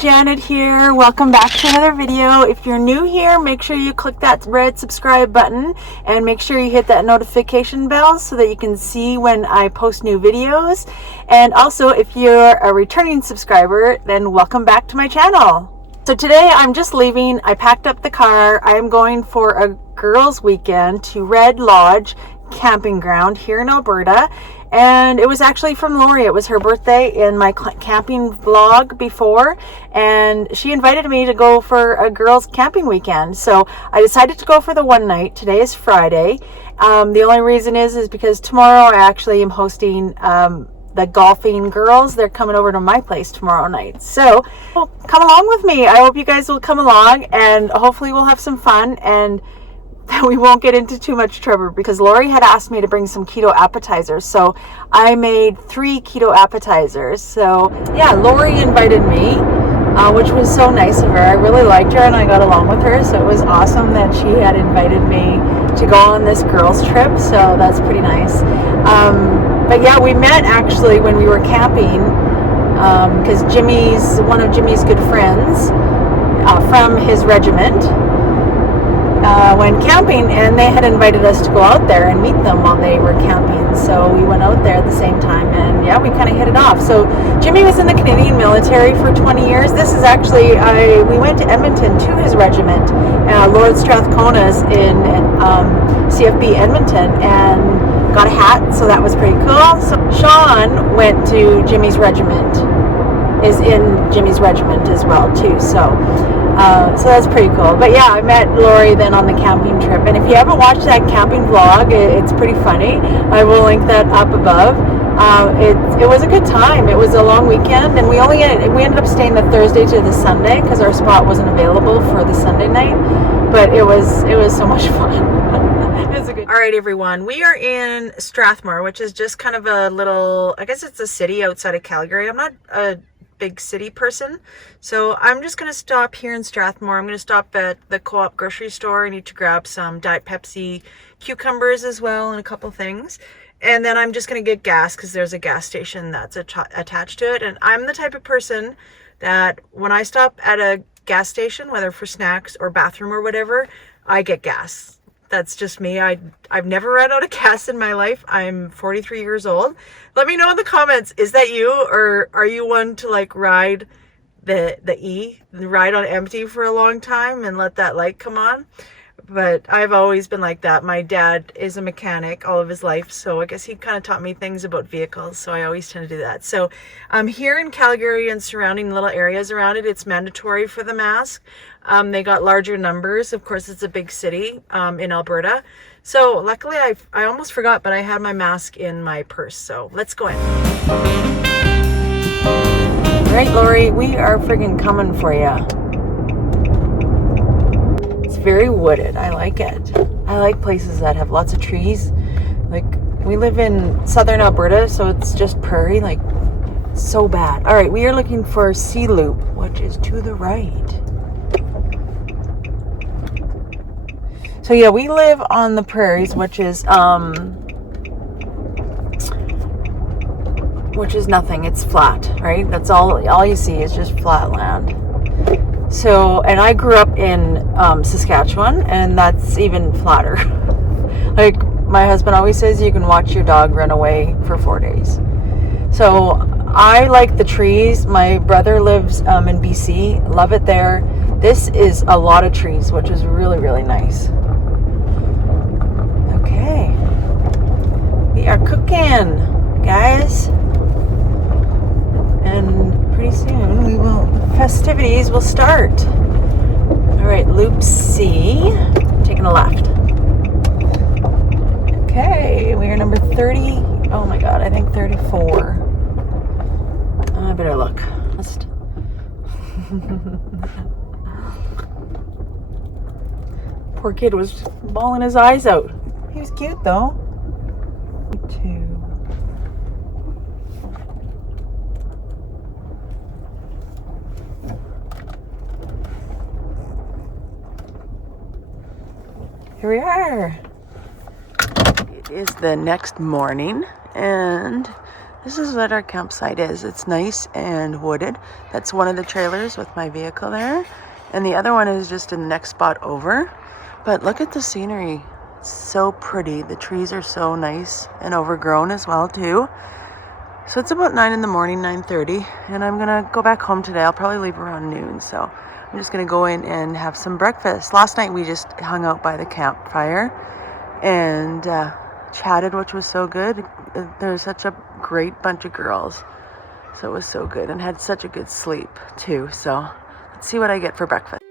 Janet here. Welcome back to another video. If you're new here, make sure you click that red subscribe button and make sure you hit that notification bell so that you can see when I post new videos. And also, if you're a returning subscriber, then welcome back to my channel. So today I'm just leaving. I packed up the car. I am going for a girls' weekend to Red Lodge Campground here in Alberta. And it was actually from Lori. It was her birthday in my camping vlog before, and she invited me to go for a girls' camping weekend. So I decided to go for the one night. Today is Friday. The only reason is because tomorrow I actually am hosting the golfing girls. They're coming over to my place tomorrow night. So come along with me. I hope you guys will come along, and hopefully we'll have some fun and that we won't get into too much trouble, because Lori had asked me to bring some keto appetizers. So I made 3 keto appetizers. So yeah, Lori invited me, which was so nice of her. I really liked her and I got along with her. So it was awesome that she had invited me to go on this girls trip. So that's pretty nice. But yeah, we met actually when we were camping, because one of Jimmy's good friends from his regiment went camping, and they had invited us to go out there and meet them while they were camping. So we went out there at the same time, and yeah, we kind of hit it off. So Jimmy was in the Canadian military for 20 years. This is actually, we went to Edmonton to his regiment, Lord Strathcona's in CFB Edmonton, and got a hat, so that was pretty cool. So Sean went to Jimmy's regiment, is in Jimmy's regiment as well too. So that's pretty cool. But yeah, I met Lori then on the camping trip, and if you haven't watched that camping vlog, it's pretty funny. I will link that up above. It was a good time. It was a long weekend, and we ended up staying the Thursday to the Sunday because our spot wasn't available for the Sunday night. But it was so much fun. It was a good. All right, everyone, we are in Strathmore, which is just kind of a little, I guess it's a city outside of Calgary. I'm not a big city person, so I'm just going to stop here in Strathmore. I'm going to stop at the Co-op grocery store. I need to grab some Diet Pepsi, cucumbers as well, and a couple things, and then I'm just going to get gas because there's a gas station that's attached to it. And I'm the type of person that when I stop at a gas station, whether for snacks or bathroom or whatever, I get gas. That's just me. I've never run out of gas in my life. I'm 43 years old. Let me know in the comments, is that you, or are you one to like ride ride on empty for a long time and let that light come on? But I've always been like that. My dad is a mechanic all of his life, so I guess he kind of taught me things about vehicles, so I always tend to do that. So here in Calgary and surrounding little areas around it, it's mandatory for the mask. They got larger numbers. Of course, it's a big city in Alberta. So luckily, I almost forgot, but I had my mask in my purse. So let's go in. All right, Lori, we are friggin' coming for you. It's very wooded. I like it. I like places that have lots of trees. Like, we live in southern Alberta, so it's just prairie, like so bad. All right, we are looking for Sea Loop, which is to the right. So yeah, we live on the prairies, which is nothing. It's flat, right? That's all you see is just flat land. So, and I grew up in Saskatchewan, and that's even flatter. Like my husband always says, you can watch your dog run away for 4 days. So I like the trees. My brother lives in BC. Love it there. This is a lot of trees, which is really, really nice. Okay. We are cooking, guys. And pretty soon festivities will start. All right, Loop C, taking a left. Okay, we are number 30. Oh my God, I think 34. I better look. Poor kid was bawling his eyes out. He was cute though. 2. Here we are. It is the next morning, and This is what our campsite is. It's nice and wooded. That's one of the trailers with my vehicle there. And the other one is just in the next spot over. But look at the scenery. It's so pretty. The trees are so nice and overgrown as well too. So it's about 9 in the morning, 9:30. And I'm gonna go back home today. I'll probably leave around noon. So I'm just gonna go in and have some breakfast. Last night we just hung out by the campfire and chatted, which was so good. There's such a great bunch of girls, so it was so good, and had such a good sleep too. So let's see what I get for breakfast.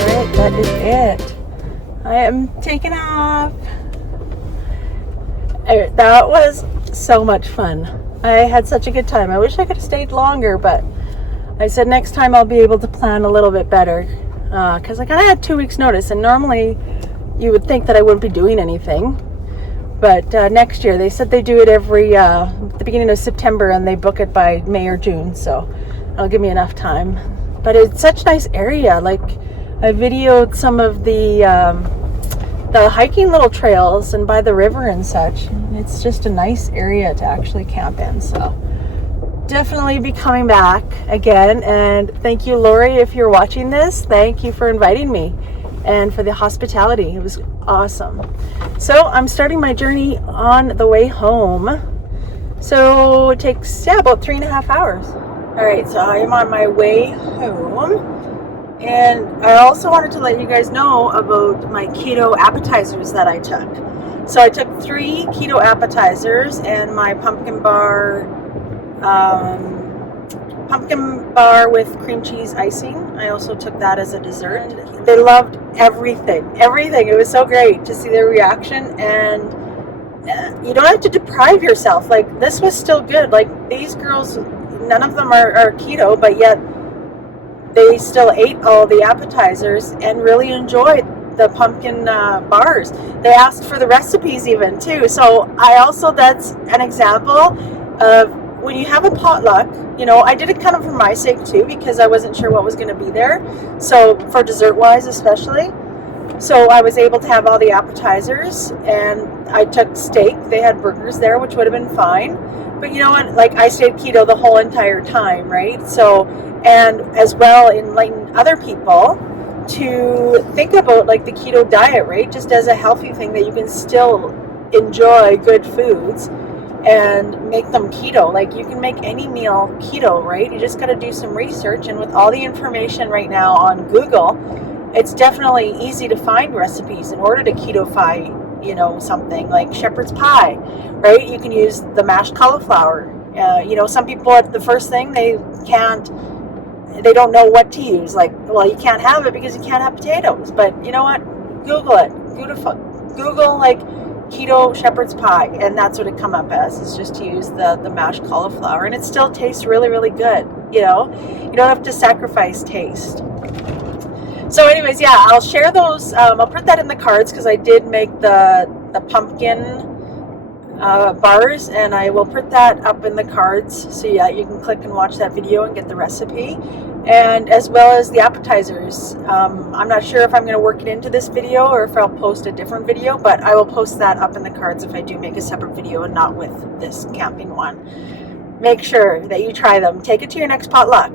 Alright, that is it. I am taking off. That was so much fun. I had such a good time. I wish I could have stayed longer, but I said next time I'll be able to plan a little bit better, because I kind of had 2 weeks notice, and normally you would think that I wouldn't be doing anything, but next year they said they do it every the beginning of September, and they book it by May or June, so it'll give me enough time. But it's such a nice area. Like, I videoed some of the hiking little trails and by the river and such. It's just a nice area to actually camp in. So definitely be coming back again. And thank you, Lori, if you're watching this. Thank you for inviting me and for the hospitality. It was awesome. So I'm starting my journey on the way home. So it takes about 3.5 hours. All right, so I am on my way home. And I also wanted to let you guys know about my keto appetizers that I took. So I took 3 keto appetizers and my pumpkin bar with cream cheese icing. I also took that as a dessert. They loved everything. It was so great to see their reaction, and you don't have to deprive yourself. Like, this was still good. Like, these girls, none of them are keto, but yet they still ate all the appetizers and really enjoyed the pumpkin bars. They asked for the recipes even too. So that's an example of when you have a potluck. You know, I did it kind of for my sake too, because I wasn't sure what was going to be there. So for dessert wise especially. So I was able to have all the appetizers, and I took steak. They had burgers there, which would have been fine. But you know what? Like, I stayed keto the whole entire time, right? So, and as well enlighten other people to think about like the keto diet, right? Just as a healthy thing that you can still enjoy good foods and make them keto. Like, you can make any meal keto, right? You just got to do some research, and with all the information right now on Google, it's definitely easy to find recipes in order to keto-fy, you know, something like shepherd's pie, right? You can use the mashed cauliflower. You know, some people at the first thing, they don't know what to use. Like, well, you can't have it because you can't have potatoes. But you know what? Google it. Google like keto shepherd's pie, and that's what it come up as. It's just to use the mashed cauliflower, and it still tastes really, really good. You know, you don't have to sacrifice taste. So anyways, yeah, I'll share those. I'll put that in the cards because I did make the pumpkin bars, and I will put that up in the cards. So yeah, you can click and watch that video and get the recipe, and as well as the appetizers. I'm not sure if I'm going to work it into this video or if I'll post a different video, but I will post that up in the cards if I do make a separate video and not with this camping one. Make sure that you try them. Take it to your next potluck.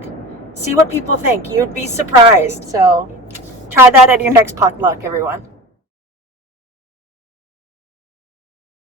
See what people think. You'd be surprised. So try that at your next potluck, everyone.